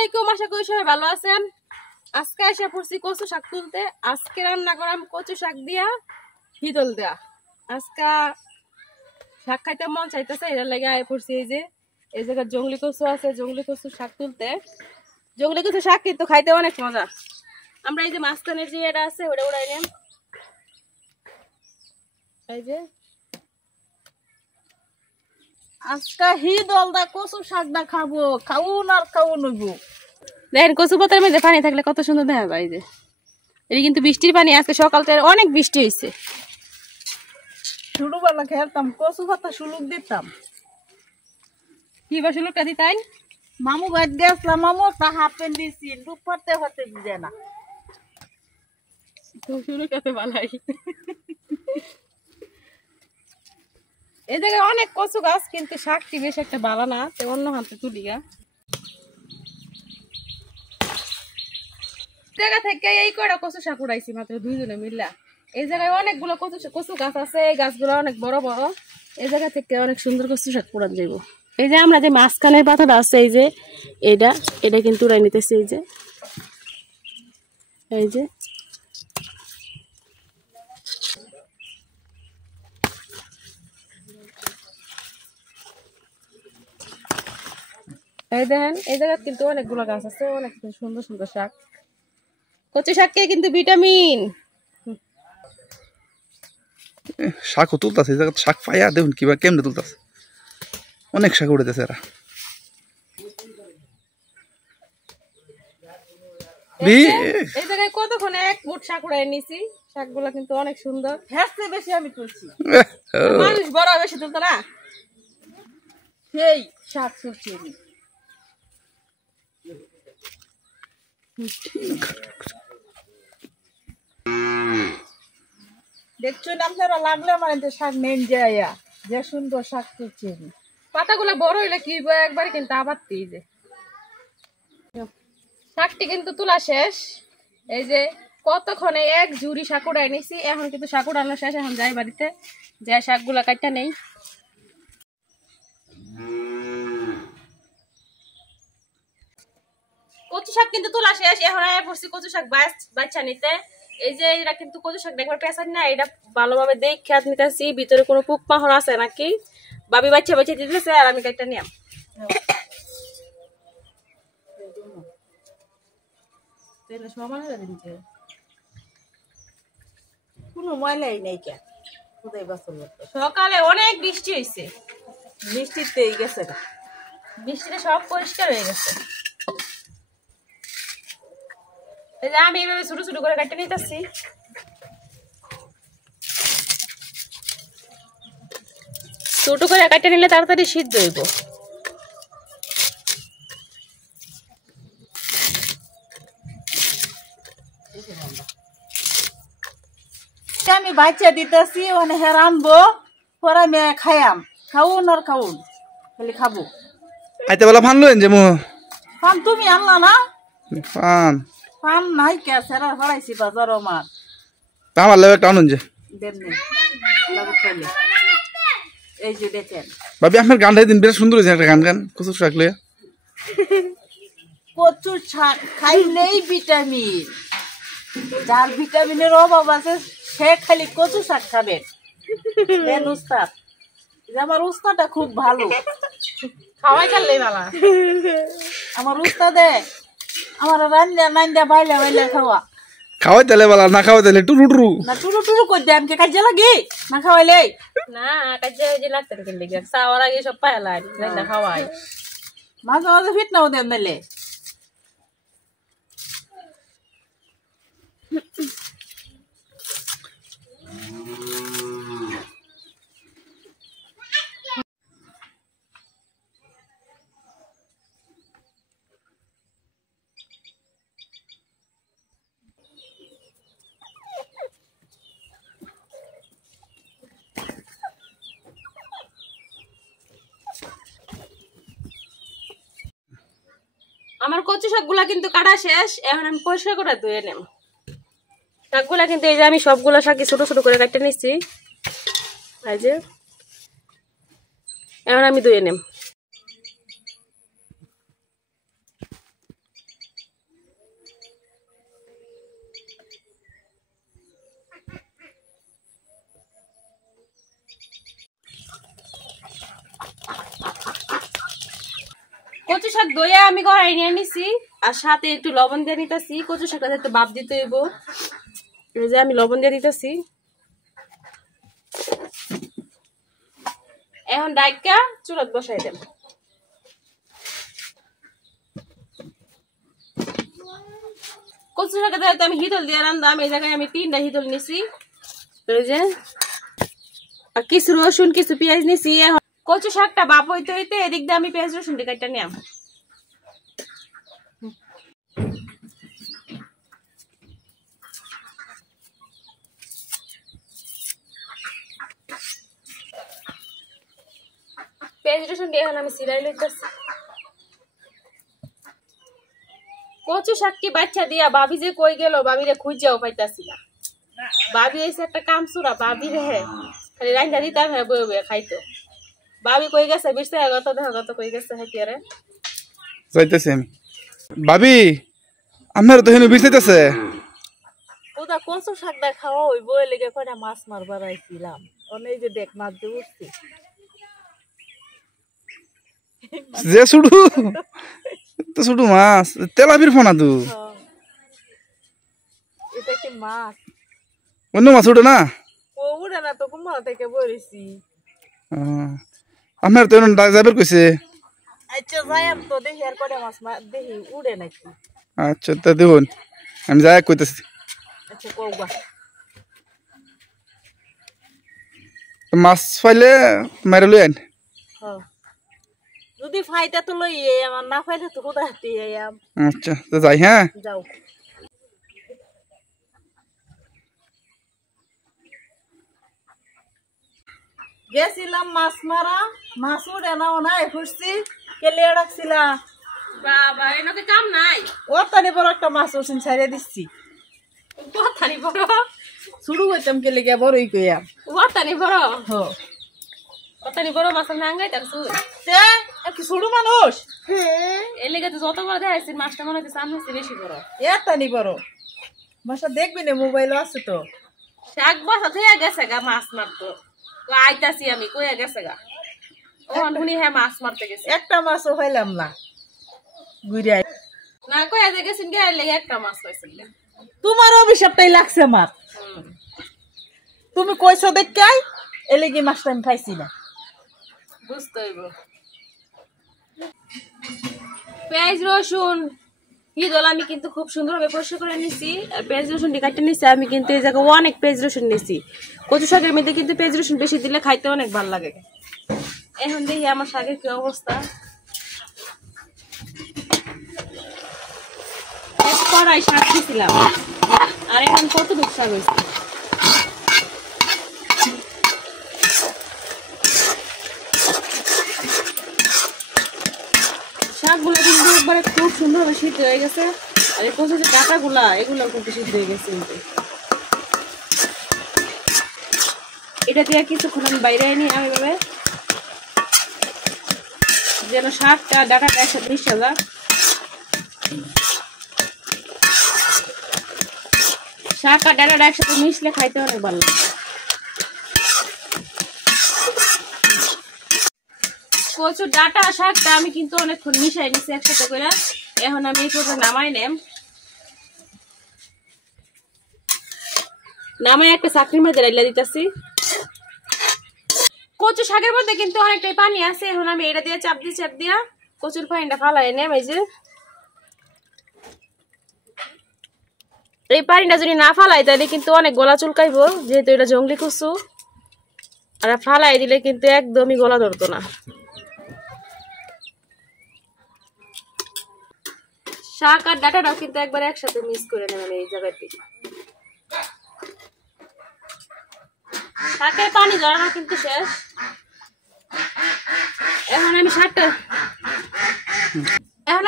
আলাইকুম, আশা করি সবাই ভালো আছেন। আজকে এসে পড়ছি কচু শাক তুলতে। আজকে রান্না করাম কচু শাক দিয়া হিদল দেয়া। আজকে শাক খাইতে মন চাইতেছে, এটার লাগে আয় পড়ছি। এই জায়গায় জঙ্গলি কচু আছে, জঙ্গলি কচু শাক তুলতে। জঙ্গলি কচু শাক কিন্তু খাইতে অনেক মজা। আমরা এই যে মাঝখানে যে এটা আছে ওটা উড়াই নেম। এই যে আজকে হিদল দা কচু শাকটা খাবো, খাউন আর খাউন হইব। দেখেন কচু পাতার মধ্যে পানি থাকলে কত সুন্দর দেখা যায়। যে এটা কিন্তু বৃষ্টির পানি, আজকে সকাল থেকে অনেক বৃষ্টি হয়েছে। ছোটবেলা খেলতাম, কচু পাতা সুলুক দিতাম। কি বা সুলুকটা দিতাই? মামু বাড়ি গেছিলাম, মামু একটা হাফ প্যান্ট দিয়েছি, লুক ফাটতে ফাটতে দিছে না। এই জায়গায় অনেক কচু গাছ, কিন্তু শাকটি বেশ একটা ভালো না, অন্য হাতে তুলি গা। জায়গা থেকে এই কয়টা কচু শাক উড়াইছি মাত্র দুইজনে মিললা। এই জায়গায় অনেকগুলো কচু গাছ আছে, এই গাছগুলো অনেক বড় বড়। এই জায়গা থেকে অনেক সুন্দর কচু শাক উড়ান যাইব। এই যে আমরা যে মাঝখানের পাতাটা আছে, এই যে এটা কিন্তু উড়াই নিতেছি। এই যে এই দেখেন, এই জায়গা কিন্তু অনেকগুলো গাছ আছে, অনেক সুন্দর সুন্দর শাক। কচু শাককে কিন্তু ভিটামিন। শাকও তুলতেছে, শাক পাইয়া দেখুন কিবা কেমনে তুলতেছে, অনেক শাক উঠেছে এরা। এই জায়গায় কতক্ষণ এক মুঠ শাক উড়াই নিছি। শাকগুলো কিন্তু অনেক সুন্দর। হেসতে বেশি আমি তুলছি, মানুষ বড় বেশি তুলতো না। সেই শাক তুলছি আমি। দেখছো না আপনারা, লাগলে আমার এতে শাক নেন যায়, যে সুন্দর শাক তুলছি আমি। পাতাগুলো বড় হইলে কি হইব, একবারে কিন্তু আবার যে শাকটি কিন্তু তোলা শেষ। এই যে কতক্ষণে এক ঝুড়ি শাক উড়াই নিছি। এখন কিন্তু শাক উড়ানো শেষ, এখন যাই বাড়িতে, যে শাকগুলা কাটটা নেই। কচু শাক কিন্তু তোলা শেষ, এখন পড়ছি কচু শাক বাচ্চা নিতে। এই যে এটা কিন্তু কচু শাক দেখবার পেঁচান না, এটা ভালোভাবে দেখে নিতেছি ভিতরে কোনো পোক মাহর আছে নাকি। বাবি বাচ্চা বাচ্চা দিতেছে আর আমি কাটটা নিয়াম। কোনো ময়লাই নেই কে, কোথায় বাসন? সকালে অনেক বৃষ্টি হয়েছে, বৃষ্টিতে গেছে না, বৃষ্টিতে সব পরিষ্কার হয়ে গেছে। এই যে আমি এইভাবে ছোট ছোট করে কাটতে নিতেছি। ছোট করে কাটতে নিলে তাড়াতাড়ি সিদ্ধ হইব। আমি বাচ্চা দিতেছি, ওখানে হেরানবো, পরে আমি খাইয়াম, খাউন আর খাউন, খালি খাবো। আইতে বেলা ফান লইন যে মো পান তুমি আনলা না? ফান পান নাই কে, সেরা হরাইছি বাজার আমার। আমার লেবে একটা আনুন যে দেন নেই, লাগু খাইলে। এই যে দেখেন, ভাবি আপনার গানটা দিন বেশ সুন্দর হয়েছে, একটা গান কচু শাক লইয়া। কচু শাক খাইলেই ভিটামিন, যার ভিটামিনের অভাব আছে সে খালি কচু শাক খাবেন। দেন উস্তাদ, আমার উস্তাদটা খুব ভালো, খাওয়াই চাললেই ভালো। আমার উস্তাদে আমার রান্না নাইন্দা বাইলা বাইলা খাওয়া। খাওয়াই তাহলে বলা, না খাওয়াই তাহলে টুরু টুরু না টুরু টুরু কই দেন কে কাজে লাগে না খাওয়াইলে না, কাজে যে লাগতে কিন্তু চাওয়ার আগে সব পায়লা না খাওয়াই। মাঝে মাঝে ফিট নাও দেন মেলে। আমার কচু শাকগুলা কিন্তু কাটা শেষ, এখন আমি পরিষ্কার করে ধুয়ে নেব শাকগুলা। কিন্তু এই যে আমি সবগুলা শাকই ছোট ছোট করে কাটতে নিচ্ছি। এই যে এখন আমি ধুয়ে নেব। শাক দইয়া আমি কড়াই নিয়ে নিছি আর সাথে একটু লবণ দিয়ে নিতেছি কচু শাকটা যাতে বাপ দিতে হইব এই যে আমি লবণ দিয়ে দিতেছি এখন ডাইকা চুলাত বসাই দেব কচু শাকটা যাতে আমি হিদল দিয়ে রান্দাম এই জায়গায় আমি 3টা হিদল নিছি এই যে আর কিছু রসুন কিছু পেঁয়াজ নিছি এখন কচু শাকটা বাপ হইতে হইতে এদিক দিয়ে আমি পেঁয়াজ রসুন দিয়ে কাটটা নিলাম পেঁয়াজ রসুন দিয়ে এখন আমি সিলাই লইতেছি কচু শাকটি বাচ্চা দিয়া ভাবি যে কই গেল ভাবিরে খুঁজেও পাইতাছি না ভাবি এসে একটা কাম সুরা ভাবি রে খালি রাইন্দা দিতাম হ্যাঁ বয়ে বয়ে খাইতো ভাবি কই গেছে বিরছে গত দেখা গত কই গেছে হাতিয়ারে যাইতেছি আমি ভাবি আপনার তো হেন বিছাইতেছে ওটা কচু শাকটা খাওয়া হইব এর লেগে কয়টা মাছ মারবার আইছিলাম অনেক যে দেখ মাছ দিয়ে উঠছি যে শুধু তো শুধু মাছ তেলাপির ফোনা তু এটা কি মাছ অন্য মাছ উঠে না ও উড়ে না তো কুমড়া থেকে বলেছি আপনার তো যাবের কইছে আচ্ছা যাইম তো দেখি আর কয়টা মাছ দেখি উড়ে নাকি আচ্ছা তা দেখুন আমি যাই কইতেছি আচ্ছা কওবা মাছ পাইলে মারে লই আন যদি ফাইতে তো লই আমার না ফাইলে তো কোথা হাতে আইয়াম আচ্ছা তো যাই হ্যাঁ যাও গেছিলাম মাছ মারা মাছ উড়ে নাও নাই ফুসছি কেলে রাখছিলা বাবা এনকে কাম নাই ও তানি বড় একটা মাছ ওসিন ছাইরে দিচ্ছি কথানি বড় শুরু হইতাম কেলে গে বড়ই কইয়া কথানি বড় হ কথানি বড় মাছ নাঙ্গাই তাকছু তে কি শুরু মানুষ এর লেগে তো যত বড় দেখাইছিস মাছটা মনে হচ্ছে সামনে হচ্ছে বেশি বড় এ তানি বড় মাছটা দেখবি না মোবাইল আছে তো শাক বসা থেকে গেছে গা মাছ মারতো আইতাছি আমি কইয়া গেছে গা ওখান শুনি হ্যাঁ মাছ মারতে গেছে একটা মাছও হইলাম না ঘুরে না কইয়া যে গেছেন গে লেগে একটা মাছ পাইছিল তোমার অভিশাপটাই লাগছে আমার তুমি কইছো দেখাই এলে কি মাছটা আমি খাইছি না বুঝতে হইব পেঁয়াজ রসুন ঈদল আমি কিন্তু খুব সুন্দরভাবে পরিষ্কার করে নিছি আর পেঁয়াজ রসুন কাটতে নিছি আমি কিন্তু এই জায়গায় অনেক পেঁয়াজ রসুন নিছি কচু শাকের মধ্যে কিন্তু পেঁয়াজ রসুন বেশি দিলে খাইতে অনেক ভালো লাগে এখন দেখি আমার শাকের কি অবস্থা এক কড়াই শাক দিছিলাম আর এখন কতটুকু শাক হয়েছে শাকগুলো কিন্তু একবারে খুব সুন্দরভাবে সিদ্ধ হয়ে গেছে আর এই কচুর যে ডাঁটাগুলা এগুলো কিন্তু সিদ্ধ হয়ে গেছে কিন্তু এটা দিয়ে কিছুক্ষণ আমি বাইরে আনি আমি এভাবে যেন শাকটা ডাঁটাটা একসাথে মিশে যায় শাক আর ডাঁটাটা একসাথে মিশলে খাইতে অনেক ভালো লাগে কচুর ডাঁটা শাকটা আমি কিন্তু অনেকক্ষণ মিশাই নিছি একসাথে করে এখন আমি এই পর্যন্ত নামাই নেম নামাই একটা চাকরির মধ্যে রাইলা দিতেছি কচু শাকের মধ্যে কিন্তু অনেকটাই পানি আছে এখন আমি এটা দিয়ে চাপ দিয়া কচুর পানিটা ফালাই নেম এই যে এই পানিটা যদি না ফালাই তাহলে কিন্তু অনেক গলা চুলকাইবো যেহেতু এটা জঙ্গলি কচু আর ফালাই দিলে কিন্তু একদমই গলা ধরতো না শাক আর ডাঁটাটাও কিন্তু একবার একসাথে মিক্স করে নেবেন এই জায়গাটি শাকের পানি ঝরানো কিন্তু শেষ এখন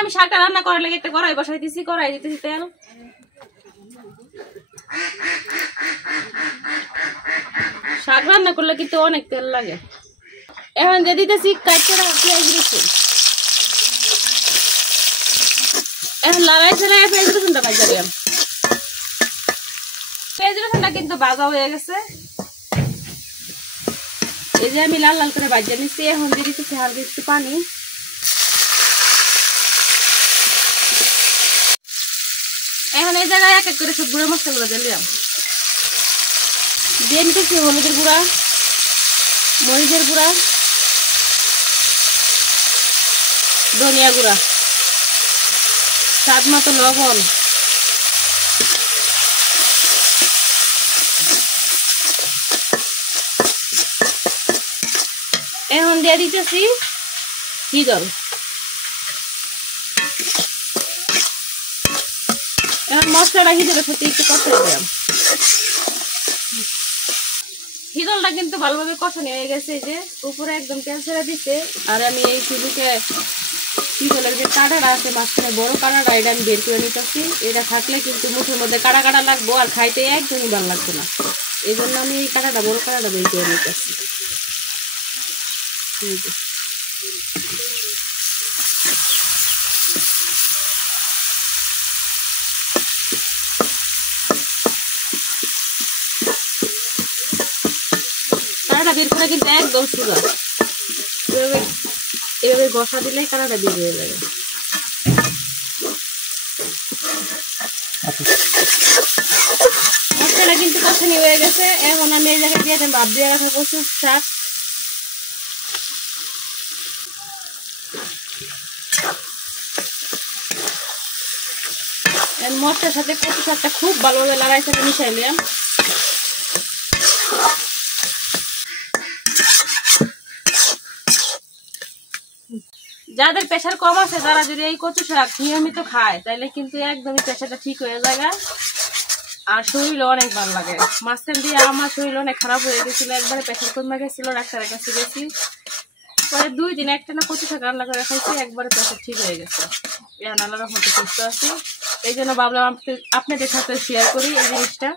আমি শাকটা রান্না করার লাগে একটা কড়াই বসাই দিছি কড়াই দিতেছি তেল শাক রান্না করলে কিন্তু অনেক তেল লাগে এখন দিয়ে দিতেছি কাটতে পেঁয়াজ রসুন এখন লাগাই ছাড়াই পেঁয়াজ রসুনটা ভাজা দিলাম পেঁয়াজ রসুনটা কিন্তু ভাজা হয়ে গেছে এই যে আমি লাল লাল করে ভাজা নিচ্ছি এখন দিয়ে দিতেছি হালকা একটু পানি এখন এই জায়গায় এক এক করে সব গুঁড়ো মশলাগুলো দিলাম। দিয়ে নিতেছি হলুদের গুঁড়া, মরিচের গুঁড়া, ধনিয়া গুঁড়া, স্বাদ মতো লবণ, এখন দিয়ে দিতেছি হিদল। এখন মশলাটা হিদলের সাথে একটু কষাই দিলাম। হিদলটা কিন্তু ভালোভাবে কষানো হয়ে গেছে, যে উপরে একদম তেল ছেড়ে দিচ্ছে। আর আমি এই সুযোগে হিদলের যে কাঁটাটা আছে মাঝখানে বড় কাঁটাটা, এটা আমি বের করে নিতেছি। এটা থাকলে কিন্তু মুখের মধ্যে কাটা কাটা লাগবো আর খাইতে একদমই ভালো লাগবে না, এই জন্য আমি এই কাঁটাটা বড় কাঁটাটা বের করে নিতেছি। কাঁটাটা বের করে কিন্তু একদম সোজা, এভাবে ঘষা দিলেই কাঁটাটা বের হয়ে যাবে। মশলাটা কিন্তু কষানি হয়ে গেছে। এখন আমি এই জায়গায় দিয়ে ভাব দিয়ে রাখা কচুর শাক। মশলার সাথে কচু শাকটা খুব ভালোভাবে লাগাই সাথে মিশাই নিলাম। যাদের প্রেশার কম আছে তারা যদি এই কচু শাক নিয়মিত খায় তাহলে কিন্তু একদমই প্রেশারটা ঠিক হয়ে যায় আর শরীরও অনেক ভালো লাগে। মাঝখান দিয়ে আমার শরীর অনেক খারাপ হয়ে গেছিল, একবারে প্রেশার কমে গেছিল, ডাক্তারের কাছে গেছি। পরে 2 দিন একটানা কচু শাক রান্না করে খাইছি, একবারে প্রেশার ঠিক হয়ে গেছে। এখন আল্লাহর রহমতে সুস্থ আছি, এই জন্য ভাবলাম আপনাদের সাথে শেয়ার করি এই জিনিসটা।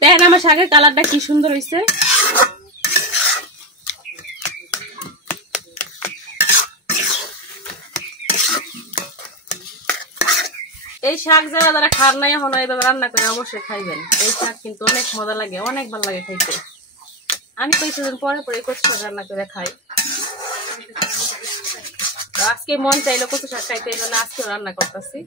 দেখেন আমার শাকের কালারটা কি সুন্দর হয়েছে। এই শাক যারা যারা খান নাই এখন এইভাবে রান্না করে অবশ্যই খাইবেন। এই শাক কিন্তু অনেক মজা লাগে, অনেক ভালো লাগে খাইতে। আমি কয়েকদিন পরে পরে কচু শাক রান্না করে খাই। আজকে মন চাইলো কচু শাক খাইতে, এই জন্য আজকেও রান্না করতেছি।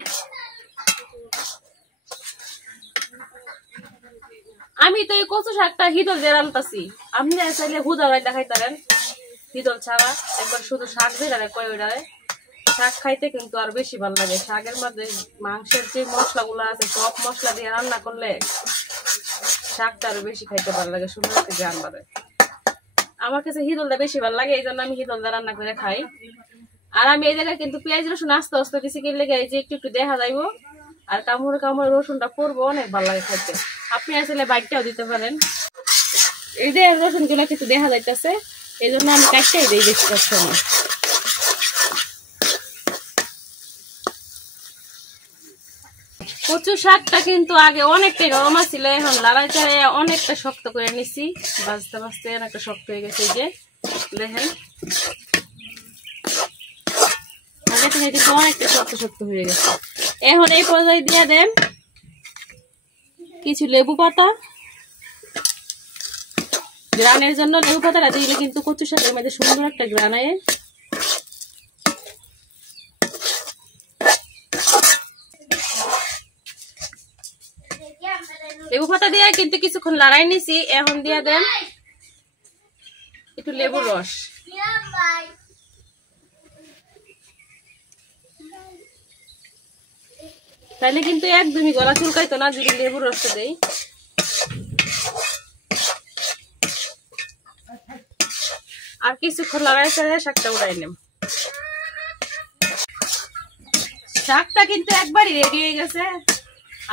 আমি তো এই কচু শাকটা হিদল দিয়ে রান্নাছি, আপনি চাইলে হুদা রান্না খাইতারেন হিদল ছাড়া। একবার শুধু শাক দিয়ে রান্না করে ওইটা শাক খাইতে কিন্তু আর বেশি ভালো লাগে। শাকের মধ্যে মাংসের যে মশলাগুলো আছে সব মশলা দিয়ে রান্না করলে শাকটা আরো বেশি খাইতে ভালো লাগে, সুন্দর একটা গান বাড়ে। আমার কাছে হিদলটা বেশি ভালো লাগে, এই জন্য আমি হিদলটা রান্না করে খাই। আর আমি এই জায়গায় কিন্তু পেঁয়াজ রসুন আস্তে আস্তে কিছু কিনলে এই যে একটু একটু দেখা যাইব, আর কামড়ে কামড়ে রসুনটা পরবো, অনেক ভালো লাগে খাইতে। আপনি আসলে বাইটটাও দিতে পারেন। এই যে রসুন গুলো কিছু দেখা যাইতেছে, এই জন্য আমি কাটটাই দিই বেশিরভাগ সময়। কচু শাকটা কিন্তু আগে অনেকটাই নরম ছিল, এখন লড়াই চাড়ে অনেকটা শক্ত করে নিছি। বাজতে বাজতে অনেকটা শক্ত হয়ে গেছে, এই যে দেখেন আগে থেকে কিন্তু অনেকটা শক্ত শক্ত হয়ে গেছে। এখন এই পর্যায়ে দিয়ে দেন কিছু লেবু পাতা। গ্রানের জন্য লেবু পাতাটা দিলে কিন্তু কচু শাকের মধ্যে সুন্দর একটা গ্রান আয়। লেবু পাতা দিয়ে কিন্তু কিছুক্ষণ লড়াই নিছি। এখন দিয়ে দেন একটু লেবুর রস। তাইলে কিন্তু একদমই গলা চুলকাইতো না যদি লেবুর রসটা দেই। আর কিছুক্ষণ লড়াই করে শাকটা উড়াই নেব। শাকটা কিন্তু একবারই রেডি হয়ে গেছে।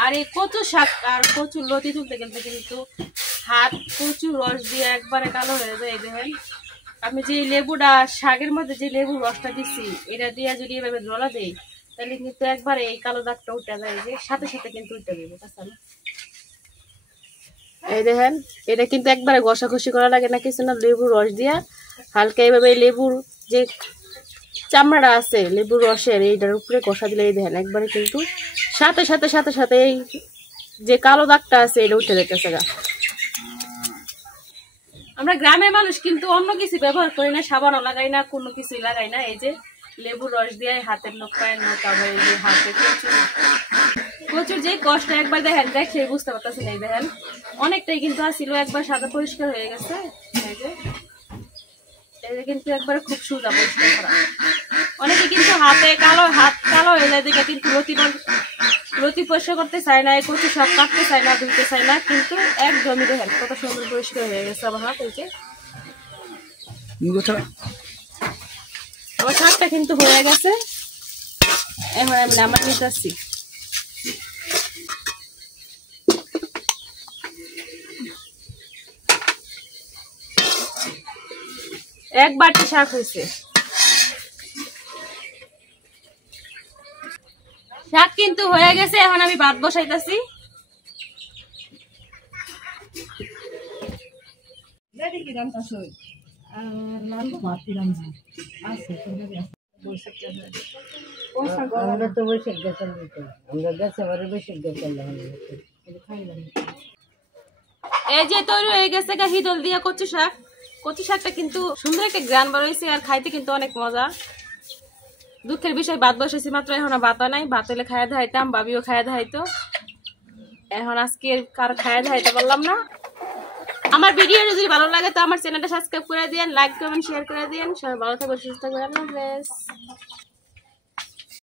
আর এই কচু শাক আর কচুর লতি তুলতে গেলে কিন্তু হাত কচুর রস দিয়ে একবারে কালো হয়ে যায়। দেখেন আমি যে লেবুটা শাকের মধ্যে যে লেবুর রসটা দিচ্ছি এটা দিয়ে যদি এভাবে জলা দেই তাহলে কিন্তু একবারে এই কালো দাগটা উঠে যায়, যে সাথে সাথে কিন্তু উঠে দেবে। এই দেখেন এটা কিন্তু একবারে ঘষাঘষি করা লাগে না কিছু না, লেবুর রস দিয়া হালকা এইভাবে লেবুর যে চামড়াটা আছে লেবুর রসের এইটার উপরে ঘষা দিলে এই দেখেন একবারে কিন্তু সাথে সাথে সাথে সাথে এই যে কালো দাগটা আছে এটা উঠে যেতেছে গা। আমরা গ্রামের মানুষ কিন্তু অন্য কিছু ব্যবহার করি না, সাবানও লাগাই না, কোনো কিছুই লাগাই না। এই যে লেবুর রস দিয়ে হাতের নখ পায়ের নখ আবার এই যে হাতে কচুর যে কষ্ট একবার দেখেন, দেখে বুঝতে পারতেছেন। এই দেখেন অনেকটাই কিন্তু আসছিল, একবার সাদা পরিষ্কার হয়ে গেছে। এই যে কিন্তু একবার খুব সোজা পরিষ্কার করা। অনেকে কিন্তু হাত কালো হয়ে যায় দেখে কিন্তু রতি পরিষ্কার করতে চায় না, এই কচু সব কাটতে চায় না, ধুইতে চায় না, কিন্তু একদমই দেখেন কত সুন্দর পরিষ্কার হয়ে গেছে আমার হাত। এই যে আমার শাকটা কিন্তু হয়ে গেছে, এখন আমি নামাই নিতেছি। এক বাটি শাক হয়েছে। শাক কিন্তু হয়ে গেছে, এখন আমি ভাত বসাইতেছি। আমরা তো বৈশাখ গেছেন, আমরা গেছে বারে বৈশাখ গেছেন। এই যে তৈরি হয়ে গেছে হিদল দিয়া কচু শাক। কচু শাকটা কিন্তু সুন্দর একটা গ্রান বার হয়েছে, আর খাইতে কিন্তু অনেক মজা। দুঃখের বিষয় ভাত বসেছি মাত্র, এখন ভাত নাই। ভাত হলে খাইয়া দেখাইতাম, বাবিও খাইয়া দেখাইতো। এখন আজকে কার খাইয়া দেখাইতে পারলাম না। আমার ভিডিও যদি ভালো লাগে তো আমার চ্যানেলটা সাবস্ক্রাইব করে দিন, লাইক কমেন্ট শেয়ার করে দিন। সবাই ভালো থাকবেন, সুস্থ থাকবেন। আল্লাহ হাফেজ।